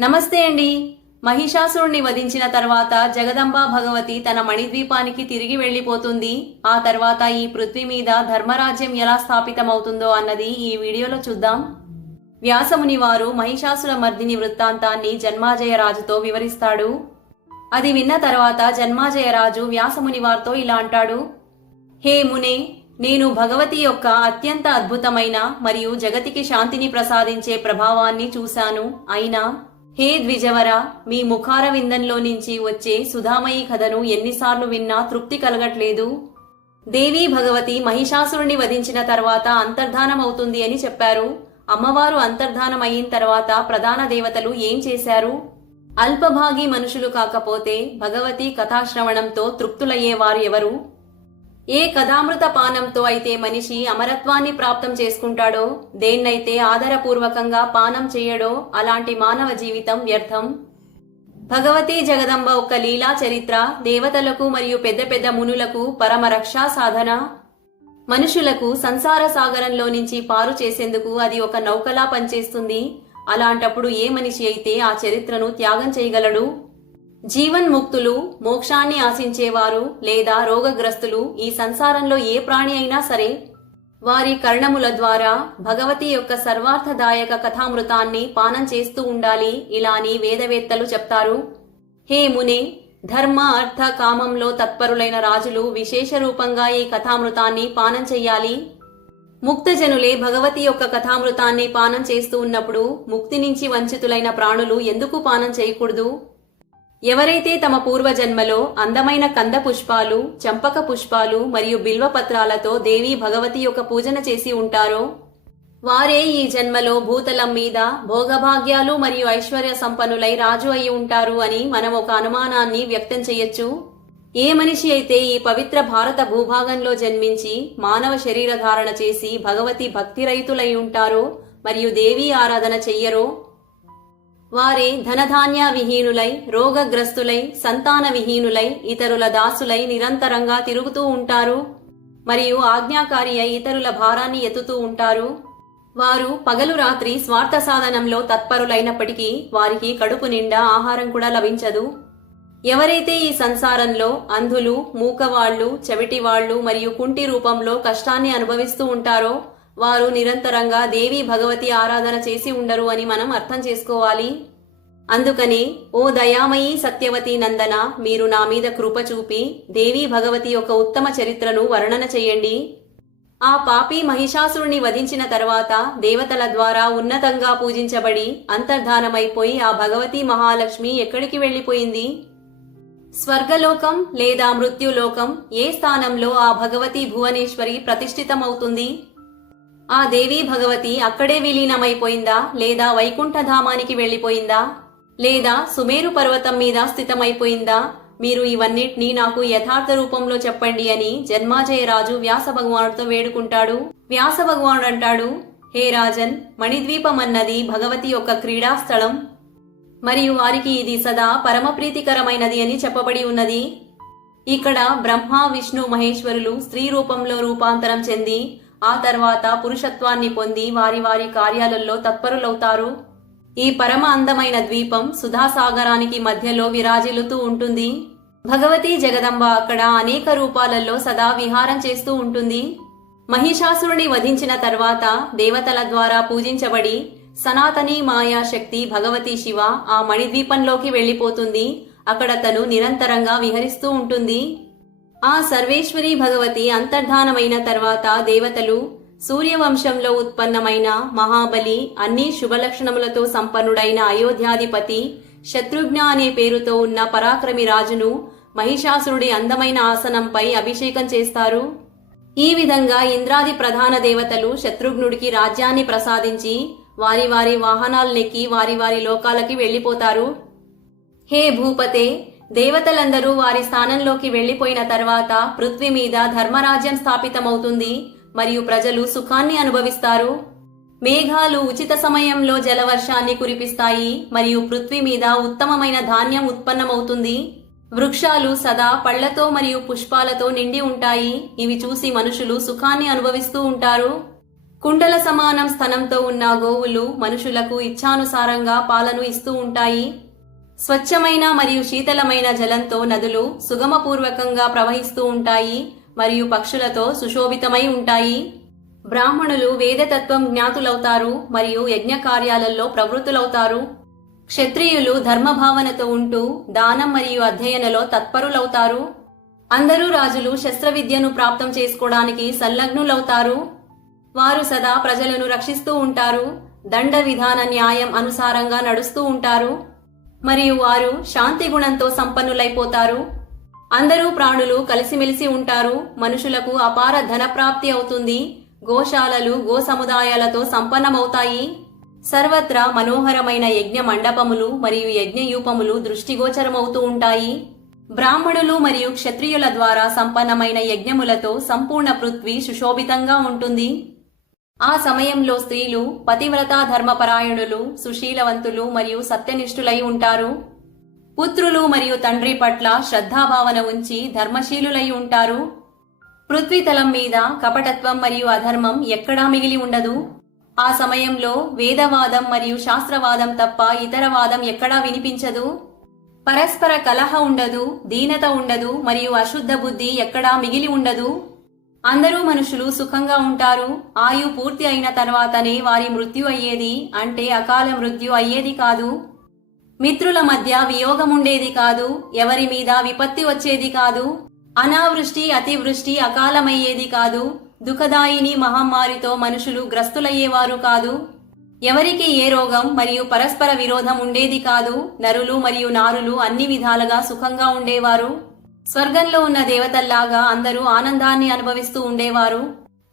నమస్తే అండి. మహిషాసురుణ్ణి వధించిన తర్వాత జగదంబ భగవతి తన మణిద్వీపానికి తిరిగి వెళ్లిపోతుంది. ఆ తర్వాత ఈ పృథ్వీ మీద ధర్మరాజ్యం ఎలా స్థాపితమవుతుందో అన్నది ఈ వీడియోలో చూద్దాం. వ్యాసముని వారు మహిషాసుర మర్దిని వృత్తాంతాన్ని జన్మాజయరాజుతో వివరిస్తాడు. అది విన్న తర్వాత జన్మాజయరాజు వ్యాసముని వారితో ఇలా అంటాడు. హే మునే, నేను భగవతి యొక్క అత్యంత అద్భుతమైన మరియు జగతికి శాంతిని ప్రసాదించే ప్రభావాన్ని చూశాను. అయినా హే ద్విజవర, మీ ముఖార విందంలో నుంచి వచ్చే సుధామయి కథను ఎన్నిసార్లు విన్నా తృప్తి కలగట్లేదు. దేవీ భగవతి మహిషాసురుణ్ణి వధించిన తర్వాత అంతర్ధానమవుతుంది అని చెప్పారు. అమ్మవారు అంతర్ధానం అయిన తర్వాత ప్రధాన దేవతలు ఏం చేశారు? అల్పభాగి మనుషులు కాకపోతే భగవతి కథాశ్రవణంతో తృప్తులయ్యేవారు ఎవరు? ఏ కథామృత పానంతో అయితే మనిషి అమరత్వాన్ని ప్రాప్తం చేసుకుంటాడో, దేన్నైతే ఆదరపూర్వకంగా పానం చేయడో అలాంటి మానవ జీవితం వ్యర్థం. భగవతి జగదంబ ఒక లీలా చరిత్ర దేవతలకు మరియు పెద్ద పెద్ద మునులకు పరమ రక్షా సాధన. మనుషులకు సంసార సాగరంలో నుంచి పారు చేసేందుకు అది ఒక నౌకలా పనిచేస్తుంది. అలాంటప్పుడు ఏ మనిషి అయితే ఆ చరిత్రను త్యాగం చేయగలడు? జీవన్ముక్తులు, మోక్షాన్ని ఆశించేవారు లేదా రోగగ్రస్తులు, ఈ సంసారంలో ఏ ప్రాణి అయినా సరే వారి కర్ణముల ద్వారా భగవతి యొక్క సర్వార్థదాయక కథామృతాన్ని పానం చేస్తూ ఉండాలి. ఇలా అని వేదవేత్తలు చెప్తారు. హే మునే, ధర్మ అర్థ కామంలో తత్పరులైన రాజులు విశేష రూపంగా ఈ కథామృతాన్ని పానం చెయ్యాలి. ముక్తజనులే భగవతి యొక్క కథామృతాన్ని పానం చేస్తూ ఉన్నప్పుడు ముక్తి నుంచి వంచితులైన ప్రాణులు ఎందుకు పానం చేయకూడదు? ఎవరైతే తమ పూర్వజన్మలో అందమైన కంద పుష్పాలు, చంపక పుష్పాలు మరియు బిల్వపత్రాలతో దేవి భగవతి యొక్క పూజన చేసి ఉంటారో వారే ఈ జన్మలో భూతలం మీద భోగభాగ్యాలు మరియు ఐశ్వర్య సంపన్నులై రాజు అయి ఉంటారు అని మనం ఒక అనుమానాన్ని వ్యక్తం చేయొచ్చు. ఏ మనిషి అయితే ఈ పవిత్ర భారత భూభాగంలో జన్మించి మానవ శరీర ధారణ చేసి భగవతి భక్తి రహితులై ఉంటారో మరియు దేవీ ఆరాధన చెయ్యరో వారే ధనధాన్య విహీనులై, రోగగ్రస్తులై, సంతాన విహీనులై, ఇతరుల దాసులై నిరంతరంగా తిరుగుతూ ఉంటారు మరియు ఆజ్ఞాకారి అయి ఇతరుల భారాన్ని ఎత్తుతూ ఉంటారు. వారు పగలు రాత్రి స్వార్థ సాధనంలో తత్పరులైనప్పటికీ వారికి కడుపు నిండా ఆహారం కూడా లభించదు. ఎవరైతే ఈ సంసారంలో అంధులు, మూకవాళ్లు, చెవిటివాళ్లు మరియు కుంటి రూపంలో కష్టాన్ని అనుభవిస్తూ ఉంటారో వారు నిరంతరంగా దేవి భగవతి ఆరాధన చేసి ఉండరు అని మనం అర్థం చేసుకోవాలి. అందుకని ఓ దయామయీ సత్యవతి నందన, మీరు నా మీద కృప చూపి దేవి భగవతి యొక్క ఉత్తమ చరిత్రను వర్ణన చేయండి. ఆ పాపి మహిషాసురుణ్ణి వధించిన తర్వాత దేవతల ద్వారా ఉన్నతంగా పూజించబడి అంతర్ధానమైపోయి ఆ భగవతి మహాలక్ష్మి ఎక్కడికి వెళ్లిపోయింది? స్వర్గలోకం లేదా మృత్యులోకం, ఏ స్థానంలో ఆ భగవతి భువనేశ్వరి ప్రతిష్ఠితమవుతుంది? ఆ దేవీ భగవతి అక్కడే విలీనమైపోయిందా లేదా వైకుంఠధామానికి వెళ్లిపోయిందా లేదా సుమేరు పర్వతం మీద స్థితమైపోయిందా? మీరు ఇవన్నిటినీ నాకు యథార్థ రూపంలో చెప్పండి అని జన్మాజయరాజు వ్యాస భగవానుడితో వేడుకుంటాడు. వ్యాస భగవానుడు అంటాడు, హే రాజన్, మణిద్వీపం అన్నది భగవతి యొక్క క్రీడాస్థలం మరియు వారికి ఇది సదా పరమ ప్రీతికరమైనది అని చెప్పబడి ఉన్నది. ఇక్కడ బ్రహ్మ, విష్ణు, మహేశ్వరులు స్త్రీ రూపంలో రూపాంతరం చెంది ఆ తర్వాత పురుషత్వాన్ని పొంది వారి వారి కార్యాలలో తత్పరులవుతారు. ఈ పరమ అందమైన ద్వీపం సుధాసాగరానికి మధ్యలో విరాజిల్లుతూ ఉంటుంది. భగవతి జగదంబ అక్కడ అనేక రూపాలలో సదా విహారం చేస్తూ ఉంటుంది. మహిషాసురుని వధించిన తర్వాత దేవతల ద్వారా పూజించబడి సనాతని మాయాశక్తి భగవతి శివ ఆ మణిద్వీపంలోకి వెళ్లిపోతుంది. అక్కడ తను నిరంతరంగా విహరిస్తూ ఉంటుంది. ఆ సర్వేశ్వరి భగవతి అంతర్ధానమైన తర్వాత దేవతలు సూర్యవంశంలో ఉత్పన్నమైన మహాబలి, అన్ని శుభలక్షణములతో సంపన్నుడైన అయోధ్యాధిపతి శత్రుఘ్న అనే పేరుతో ఉన్న పరాక్రమి రాజును మహిషాసురుడి అందమైన ఆసనంపై అభిషేకం చేస్తారు. ఈ విధంగా ఇంద్రాది ప్రధాన దేవతలు శత్రుఘ్నుడికి రాజ్యాన్ని ప్రసాదించి వారి వారి వాహనాలనెక్కి వారి వారి లోకాలకి వెళ్లిపోతారు. హే భూపతే, దేవతలందరూ వారి స్థానంలోకి వెళ్లిపోయిన తర్వాత పృథ్వీ మీద ధర్మరాజ్యం స్థాపితమవుతుంది మరియు ప్రజలు సుఖాన్ని అనుభవిస్తారు. మేఘాలు ఉచిత సమయంలో జలవర్షాన్ని కురిపిస్తాయి మరియు పృథ్వీ మీద ఉత్తమమైన ధాన్యం ఉత్పన్నమవుతుంది. వృక్షాలు సదా పళ్లతో మరియు పుష్పాలతో నిండి ఉంటాయి. ఇవి చూసి మనుషులు సుఖాన్ని అనుభవిస్తూ ఉంటారు. కుండల సమానం స్థనంతో ఉన్న గోవులు మనుషులకు ఇచ్ఛానుసారంగా పాలను ఇస్తూ ఉంటాయి. స్వచ్ఛమైన మరియు శీతలమైన జలంతో నదులు సుగమపూర్వకంగా ప్రవహిస్తూ ఉంటాయి మరియు పక్షులతో సుశోభితమై ఉంటాయి. బ్రాహ్మణులు వేదతత్వం జ్ఞాతులవుతారు మరియు యజ్ఞ కార్యాలలో ప్రవృత్తులవుతారు. క్షత్రియులు ధర్మభావనతో ఉంటూ దానం మరియు అధ్యయనలో తత్పరులవుతారు. అందరూ రాజులు శస్త్రవిద్యను ప్రాప్తం చేసుకోవడానికి సంలగ్నులవుతారు. వారు సదా ప్రజలను రక్షిస్తూ ఉంటారు. దండ విధాన న్యాయం అనుసారంగా నడుస్తూ ఉంటారు మరియు వారు శాంతి గుణంతో సంపన్నులైపోతారు. అందరూ ప్రాణులు కలిసిమెలిసి ఉంటారు. మనుషులకు అపార ధనప్రాప్తి అవుతుంది. గోశాలలు గో సముదాయాలతో సంపన్నమవుతాయి. సర్వత్రా మనోహరమైన యజ్ఞ మండపములు మరియు యజ్ఞయూపములు దృష్టిగోచరమవుతూ ఉంటాయి. బ్రాహ్మణులు మరియు క్షత్రియుల ద్వారా సంపన్నమైన యజ్ఞములతో సంపూర్ణ పృథ్వీ సుశోభితంగా ఉంటుంది. ఆ సమయంలో స్త్రీలు పతివ్రతా ధర్మపరాయణులు, సుశీలవంతులు మరియు సత్యనిష్ఠులై ఉంటారు. పుత్రులు మరియు తండ్రి పట్ల శ్రద్ధాభావన ఉంచి ధర్మశీలులై ఉంటారు. పృథ్వీతలం మీద కపటత్వం మరియు అధర్మం ఎక్కడా మిగిలి ఉండదు. ఆ సమయంలో వేదవాదం మరియు శాస్త్రవాదం తప్ప ఇతర వాదం ఎక్కడా వినిపించదు. పరస్పర కలహ ఉండదు, దీనత ఉండదు మరియు అశుద్ధ బుద్ధి ఎక్కడా మిగిలి ఉండదు. అందరూ మనుషులు సుఖంగా ఉంటారు. ఆయు పూర్తి అయిన తర్వాతనే వారి మృత్యు అయ్యేది, అంటే అకాల మృత్యు అయ్యేది కాదు. మిత్రుల మధ్య వియోగముండేది కాదు. ఎవరి మీద విపత్తి వచ్చేది కాదు. అనావృష్టి అతివృష్టి అకాలమయ్యేది కాదు. దుఃఖదాయిని మహమ్మారితో మనుషులు గ్రస్తులయ్యేవారు కాదు. ఎవరికి ఏ రోగం మరియు పరస్పర విరోధం ఉండేది కాదు. నరులు మరియు నారులు అన్ని విధాలుగా సుఖంగా ఉండేవారు. స్వర్గంలో ఉన్న దేవతల్లాగా అందరూ ఆనందాన్ని అనుభవిస్తూ ఉండేవారు.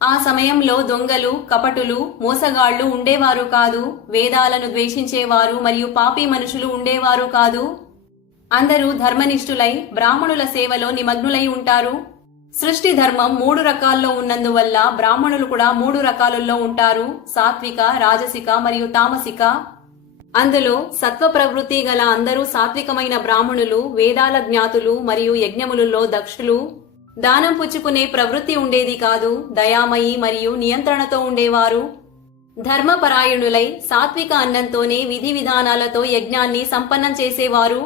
ఆ సమయంలో దొంగలు, కపటులు, మోసగాళ్లు ఉండేవారు కాదు. వేదాలను ద్వేషించేవారు మరియు పాపి మనుషులు ఉండేవారు కాదు. అందరూ ధర్మనిష్ఠులై బ్రాహ్మణుల సేవలో నిమగ్నులై ఉంటారు. సృష్టి ధర్మం 3 రకాల్లో ఉన్నందువల్ల బ్రాహ్మణులు కూడా 3 రకాలలో ఉంటారు: సాత్విక, రాజసిక మరియు తామసిక. అందులో సత్వ ప్రవృత్తి గల అందరూ సాత్వికమైన బ్రాహ్మణులు, వేదాల జ్ఞాతులు మరియు యజ్ఞములలో దక్షులు. దానం పుచ్చుకునే ప్రవృత్తి ఉండేది కాదు. దయామయి మరియు నియంత్రణతో ఉండేవారు. ధర్మపరాయణులై సాత్విక అన్నంతోనే విధి విధానాలతో యజ్ఞాన్ని సంపన్నం చేసేవారు.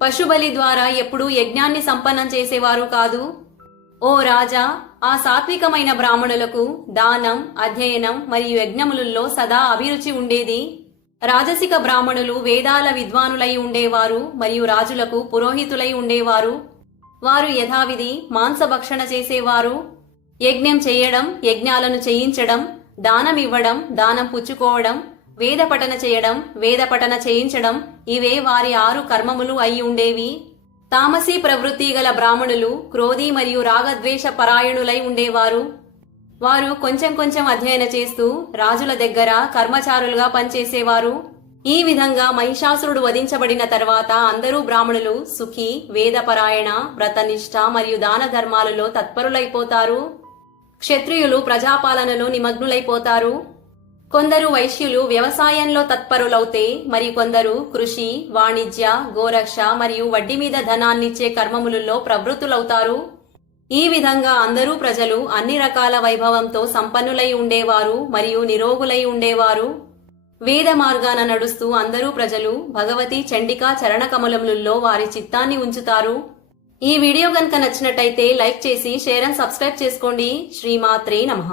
పశుబలి ద్వారా ఎప్పుడూ యజ్ఞాన్ని సంపన్నం చేసేవారు కాదు. ఓ రాజా, ఆ సాత్వికమైన బ్రాహ్మణులకు దానం, అధ్యయనం మరియు యజ్ఞములలో సదా అభిరుచి ఉండేది. రాజసిక బ్రాహ్మణులు వేదాల విద్వానులై ఉండేవారు మరియు రాజులకు పురోహితులై ఉండేవారు. వారు యథావిధి మాంసభక్షణ చేసేవారు. యజ్ఞం చేయడం, యజ్ఞాలను చేయించడం, దానమివ్వడం, దానం పుచ్చుకోవడం, వేద పఠన చేయడం, వేద పఠన చేయించడం ఇవే వారి 6 కర్మములు అయి ఉండేవి. తామసీ ప్రవృత్తి గల బ్రాహ్మణులు క్రోధి మరియు రాగద్వేష పరాయణులై ఉండేవారు. వారు కొంచెం కొంచెం అధ్యయన చేస్తూ రాజుల దగ్గర కర్మచారులుగా పనిచేసేవారు. ఈ విధంగా మహిషాసురుడు వధించబడిన తర్వాత అందరూ బ్రాహ్మణులు సుఖి, వేదపరాయణ, వ్రతనిష్ట మరియు దాన ధర్మాలలో తత్పరులైపోతారు. క్షత్రియులు ప్రజాపాలనలో నిమగ్నులైపోతారు. కొందరు వైశ్యులు వ్యవసాయంలో తత్పరులవుతే మరికొందరు కృషి, వాణిజ్య, గోరక్ష మరియు వడ్డీ మీద ధనాన్నిచ్చే కర్మములలో ప్రవృత్తులవుతారు. ఈ విధంగా అందరూ ప్రజలు అన్ని రకాల వైభవంతో సంపన్నులై ఉండేవారు మరియు నిరోగులై ఉండేవారు. వేద మార్గాన నడుస్తూ అందరూ ప్రజలు భగవతి చండికా చరణ కమలములలో వారి చిత్తాన్ని ఉంచుతారు. ఈ వీడియో గనుక నచ్చినట్టయితే లైక్ చేసి షేర్ అండ్ సబ్స్క్రైబ్ చేసుకోండి. శ్రీమాత్రే నమః.